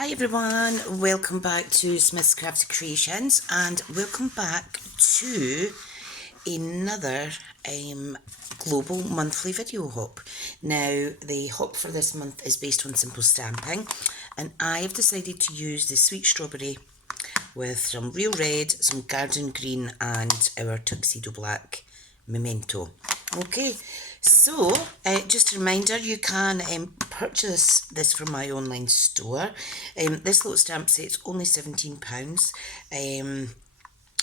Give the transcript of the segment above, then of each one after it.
Hi everyone, welcome back to Smith's Crafty Creations and welcome back to another global monthly video hop. Now the hop for this month is based on simple stamping and I have decided to use the sweet strawberry with some real red, some garden green and our tuxedo black memento. Okay, so just a reminder, you can purchase this from my online store. This little stamp set's only £17.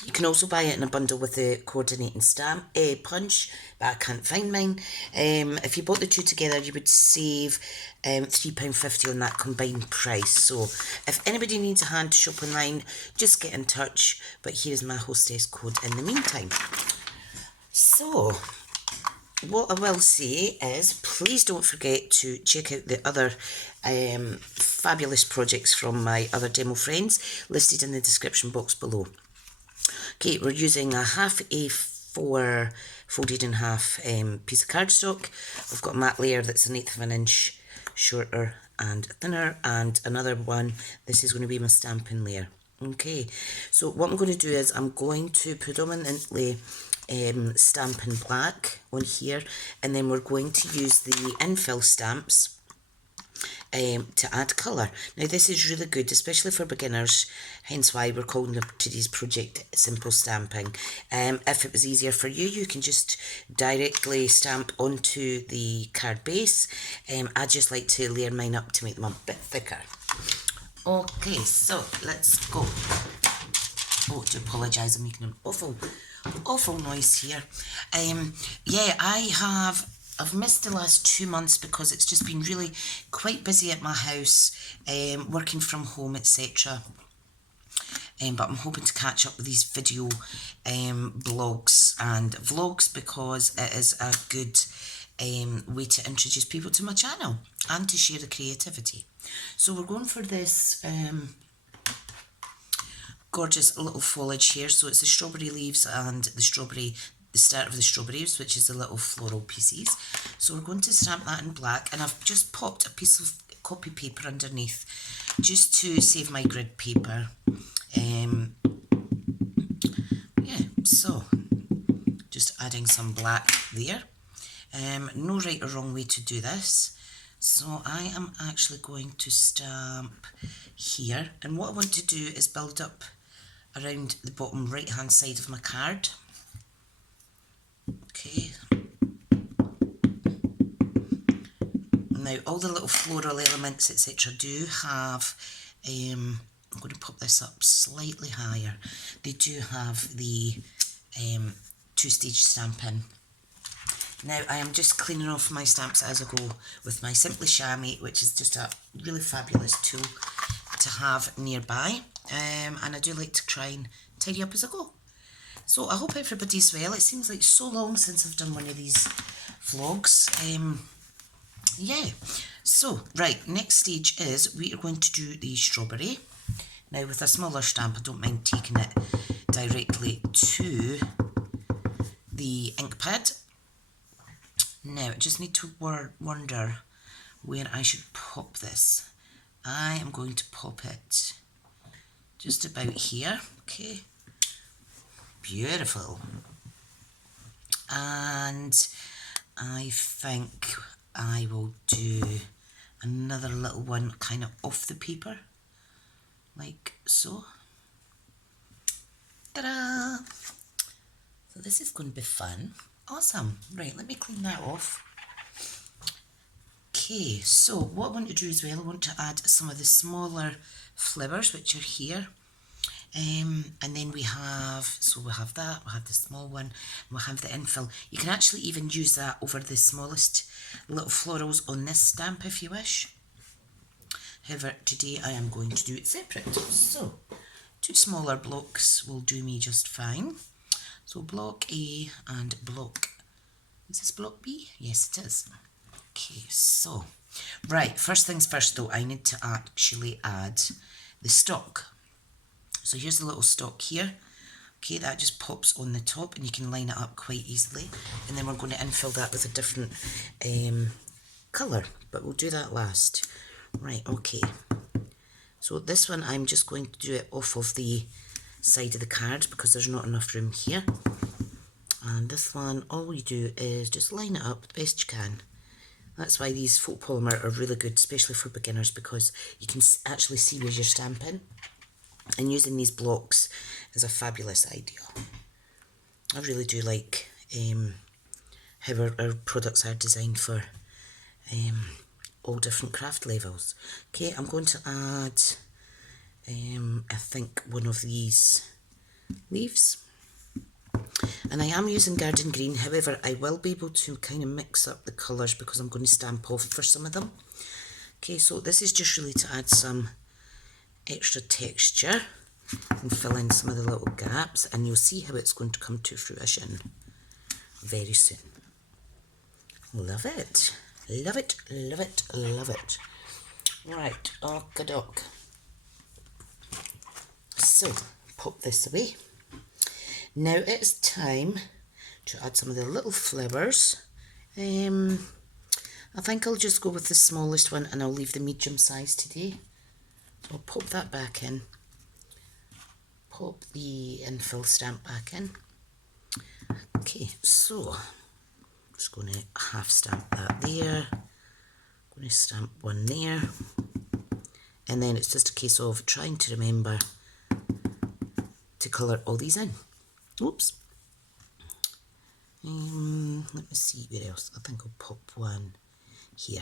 You can also buy it in a bundle with the coordinating stamp punch, but I can't find mine. If you bought the two together, you would save £3.50 on that combined price. So if anybody needs a hand to shop online, just get in touch. But here is my hostess code in the meantime. So what I will say is, please don't forget to check out the other fabulous projects from my other demo friends listed in the description box below. Okay, we're using a half A4 folded in half piece of cardstock. We've got a matte layer that's 1/8 of an inch shorter and thinner, and another one, this is going to be my stamping layer. Okay, so what I'm going to do is I'm going to predominantly stamp in black on here, and then we're going to use the infill stamps to add colour. Now this is really good, especially for beginners, hence why we're calling today's project Simple Stamping. If it was easier for you, you can just directly stamp onto the card base. I just like to layer mine up to make them a bit thicker. Okay, so let's go. Oh, I do apologise, I'm making an awful noise here. Yeah, I've missed the last 2 months because it's just been really quite busy at my house, working from home, etc. But I'm hoping to catch up with these video blogs and vlogs because it is a good way to introduce people to my channel and to share the creativity. So we're going for this gorgeous little foliage here. So it's the strawberry leaves and the start of the strawberries, which is the little floral pieces. So we're going to stamp that in black, and I've just popped a piece of copy paper underneath just to save my grid paper. Yeah, so just adding some black there. No right or wrong way to do this. So I am actually going to stamp here, and what I want to do is build up around the bottom right hand side of my card. Okay. Now all the little floral elements etc. do have, I'm going to pop this up slightly higher, they do have the two-stage stamping. Now I am just cleaning off my stamps as I go with my Simply Chamois, which is just a really fabulous tool to have nearby, and I do like to try and tidy up as I go. So I hope everybody's well. It seems like so long since I've done one of these vlogs. Yeah, so right, next stage is we are going to do the strawberry. Now with a smaller stamp, I don't mind taking it directly to the ink pad. Now I just need to wonder where I should pop this. I am going to pop it just about here. Okay, beautiful. And I think I will do another little one kind of off the paper, like so. Ta-da! So this is going to be fun. Awesome. Right, let me clean that off. Okay, so what I want to do as well, I want to add some of the smaller flowers which are here. And then we have, so we'll have that, we'll have the small one, we'll have the infill. You can actually even use that over the smallest little florals on this stamp if you wish. However, today I am going to do it separate. So, 2 smaller blocks will do me just fine. So block A and block, is this block B? Yes it is. Okay, so, right, first things first though, I need to actually add the stock. So here's the little stock here. Okay, that just pops on the top and you can line it up quite easily. And then we're going to infill that with a different colour, but we'll do that last. Right, okay. So this one I'm just going to do it off of the side of the card because there's not enough room here. And this one, all you do is just line it up the best you can. That's why these photopolymer are really good, especially for beginners, because you can actually see where you're stamping. And using these blocks is a fabulous idea. I really do like how our products are designed for all different craft levels. Okay, I'm going to add, I think, one of these leaves. And I am using garden green, however I will be able to kind of mix up the colours because I'm going to stamp off for some of them. Okay, so this is just really to add some extra texture and fill in some of the little gaps, and you'll see how it's going to come to fruition very soon. Love it, love it, love it, love it. Right, okey-doke. So, pop this away. Now it's time to add some of the little flowers. I think I'll just go with the smallest one and I'll leave the medium size today. So I'll pop that back in. Pop the infill stamp back in. Okay, so I'm just going to half stamp that there. I'm going to stamp one there. And then it's just a case of trying to remember to colour all these in. Oops. Let me see where else. I think I'll pop one here.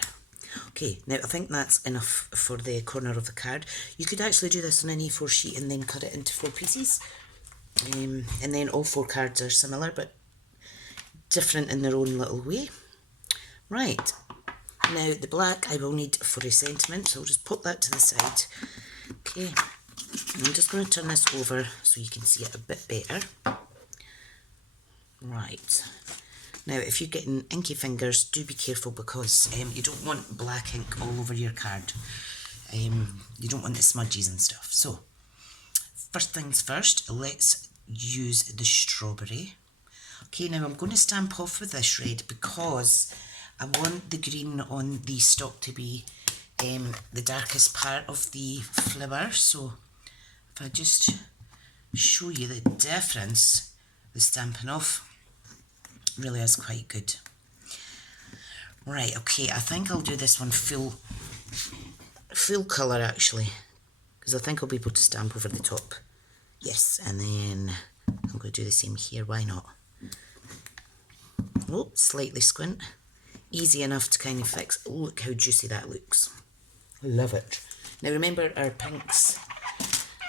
Okay, now I think that's enough for the corner of the card. You could actually do this on an A4 sheet and then cut it into 4 pieces. And then all 4 cards are similar but different in their own little way. Right, now the black I will need for a sentiment, so I'll just put that to the side. Okay, I'm just going to turn this over so you can see it a bit better. Right, now if you're getting inky fingers, do be careful because you don't want black ink all over your card. You don't want the smudges and stuff. So, first things first, let's use the strawberry. Okay, now I'm going to stamp off with this red because I want the green on the stalk to be the darkest part of the flower. So if I just show you the difference, the Stampin' Up really is quite good. Right, okay, I think I'll do this one full colour actually, because I think I'll be able to stamp over the top. Yes, and then I'm going to do the same here, why not? Oh, slightly squint. Easy enough to kind of fix. Oh, look how juicy that looks. Love it. Now remember our pinks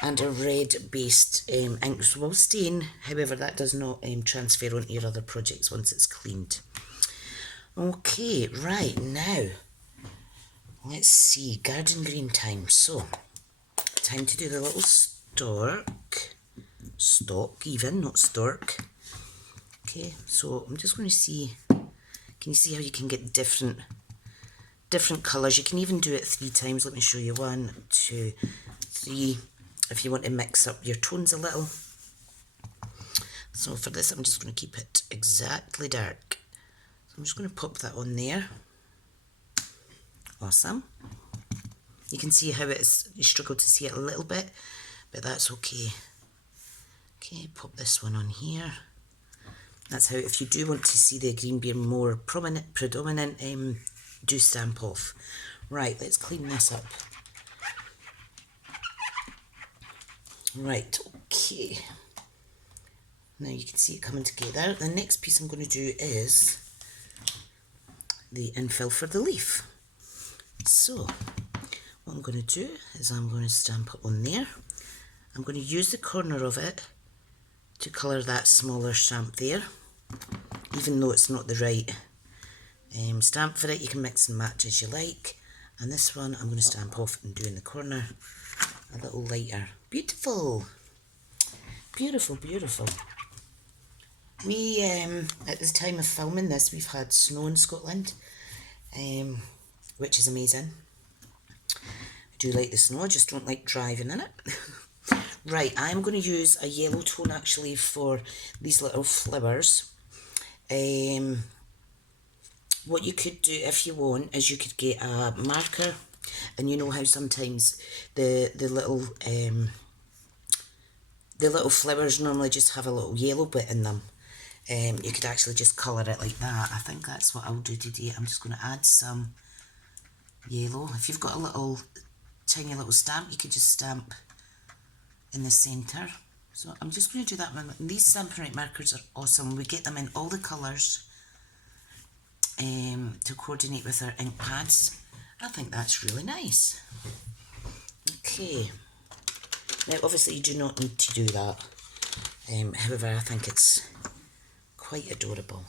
and our red based inks will stain, however that does not transfer onto your other projects once it's cleaned. Okay, right now, let's see, garden green time. So, time to do the little stalk even, not stork. Okay, so I'm just going to see, can you see how you can get different colours? You can even do it 3 times. Let me show you. 1, 2, 3, if you want to mix up your tones a little. So for this, I'm just going to keep it exactly dark. So I'm just going to pop that on there. Awesome. You can see how it's, you struggle to see it a little bit, but that's okay. Okay, pop this one on here. That's how, if you do want to see the green being more predominant, do stamp off. Right, let's clean this up. Right, okay. Now you can see it coming together. The next piece I'm going to do is the infill for the leaf. So, what I'm going to do is I'm going to stamp it on there. I'm going to use the corner of it to colour that smaller stamp there, even though it's not the right stamp for it. You can mix and match as you like. And this one I'm going to stamp off and do in the corner a little lighter. Beautiful, beautiful, beautiful. We at the time of filming this, we've had snow in Scotland, which is amazing. I do like the snow, I just don't like driving in it. Right, I'm going to use a yellow tone actually for these little flowers. What you could do if you want is you could get a marker And you know how sometimes the little flowers normally just have a little yellow bit in them. You could actually just colour it like that. I think that's what I'll do today. I'm just going to add some yellow. If you've got a little tiny little stamp, you could just stamp in the centre. So I'm just going to do that one. And these Stampin' Up markers are awesome. We get them in all the colours to coordinate with our ink pads. I think that's really nice. Okay. Now obviously you do not need to do that. However, I think it's quite adorable.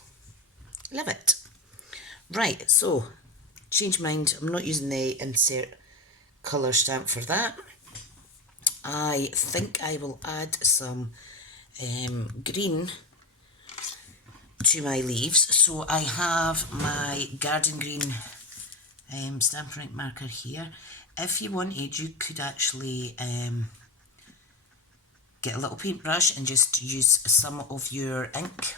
Love it. Right, so change mind. I'm not using the insert colour stamp for that. I think I will add some green to my leaves. So I have my garden green Stampin' Up marker here. If you wanted, you could actually get a little paintbrush and just use some of your ink.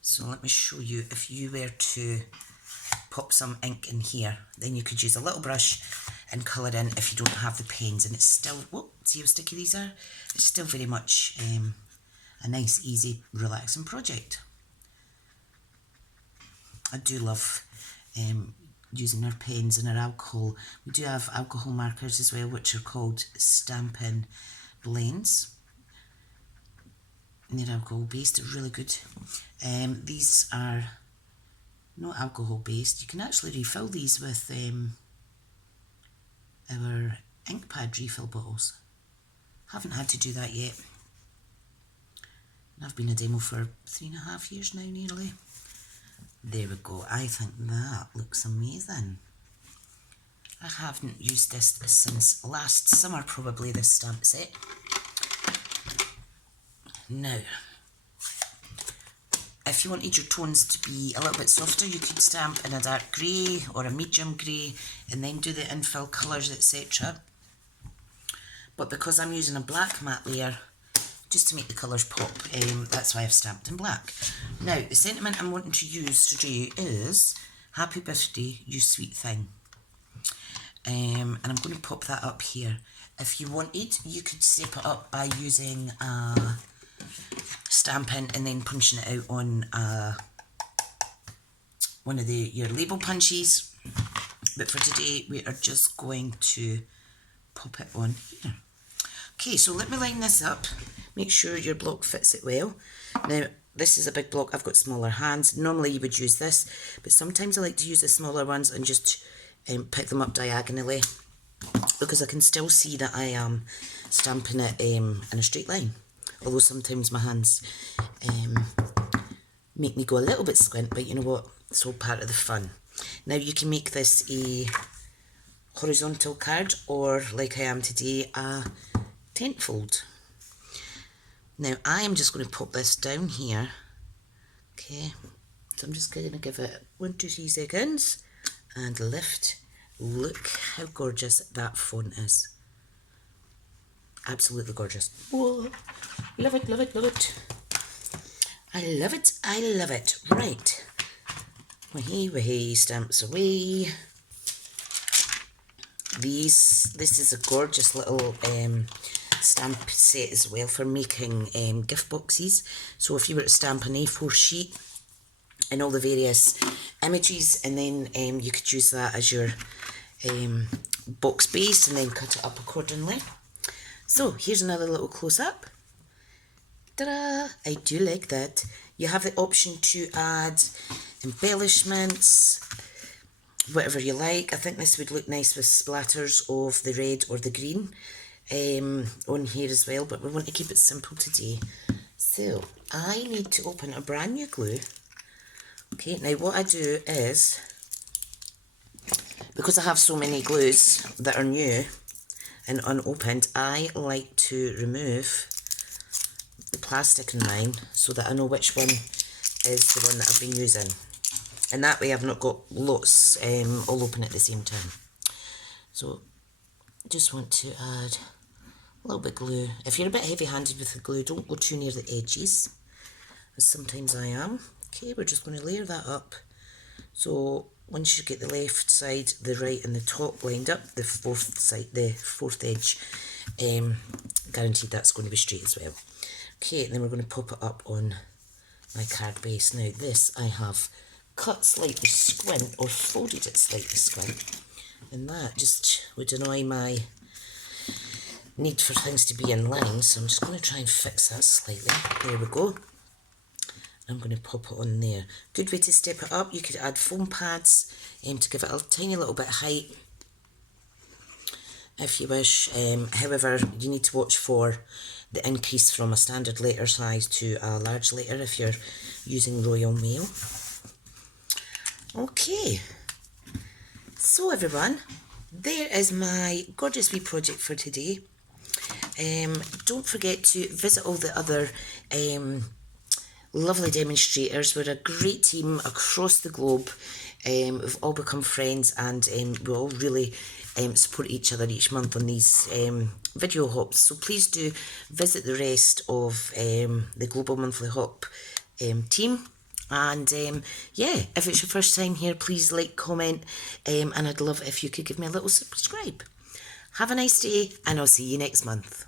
So let me show you. If you were to pop some ink in here, then you could use a little brush and colour in if you don't have the pens, and it's still, whoa, see how sticky these are? It's still very much a nice, easy, relaxing project. I do love using our pens and our alcohol. We do have alcohol markers as well, which are called Stampin' Blends. And they're alcohol based, they're really good. These are not alcohol based. You can actually refill these with our ink pad refill bottles. Haven't had to do that yet. And I've been a demo for 3.5 years now nearly. There we go. I think that looks amazing. I haven't used this since last summer, probably, this stamp set. Now, if you wanted your tones to be a little bit softer, you could stamp in a dark grey or a medium grey and then do the infill colours, etc. But because I'm using a black matte layer, just to make the colours pop, that's why I've stamped in black. Now, the sentiment I'm wanting to use today is Happy Birthday, You Sweet Thing. And I'm going to pop that up here. If you wanted, you could step it up by using a Stampin' and then punching it out on one of your label punches. But for today, we are just going to pop it on here. Okay, so let me line this up. Make sure your block fits it well. Now, this is a big block. I've got smaller hands. Normally you would use this, but sometimes I like to use the smaller ones and just pick them up diagonally, because I can still see that I am stamping it in a straight line. Although sometimes my hands make me go a little bit squint, but you know what? It's all part of the fun. Now you can make this a horizontal card, or like I am today, a tent fold. Now I am just going to pop this down here. Okay, so I'm just going to give it 1, 2, 3 seconds and lift. Look how gorgeous that font is. Absolutely gorgeous. Whoa. Love it, love it, love it. I love it, I love it. Right. Wahey, stamps away. This is a gorgeous little stamp set as well for making gift boxes. So if you were to stamp an A4 sheet and all the various images, and then you could use that as your box base and then cut it up accordingly. So here's another little close-up. Ta-da! I do like that. You have the option to add embellishments, whatever you like. I think this would look nice with splatters of the red or the green on here as well, but we want to keep it simple today. So I need to open a brand new glue. Okay, now what I do is, because I have so many glues that are new and unopened, I like to remove the plastic in mine so that I know which one is the one that I've been using. And that way I've not got lots all open at the same time. So just want to add a little bit of glue. If you're a bit heavy-handed with the glue, don't go too near the edges, as sometimes I am. Okay, we're just going to layer that up. So once you get the left side, the right and the top lined up, the fourth side, the fourth edge, guaranteed that's going to be straight as well. Okay, and then we're going to pop it up on my card base. Now this I have cut slightly squint, or folded it slightly squint, and that just would annoy my need for things to be in line, so I'm just going to try and fix that slightly. There we go. I'm going to pop it on there. Good way to step it up. You could add foam pads to give it a tiny little bit of height if you wish. However, you need to watch for the increase from a standard letter size to a large letter if you're using Royal Mail. Okay, so everyone, there is my gorgeous wee project for today. Don't forget to visit all the other lovely demonstrators. We're a great team across the globe. We've all become friends, and we all really support each other each month on these video hops. So please do visit the rest of the Global Monthly Hop team. And yeah, if it's your first time here, please like, comment, and I'd love if you could give me a little subscribe. Have a nice day, and I'll see you next month.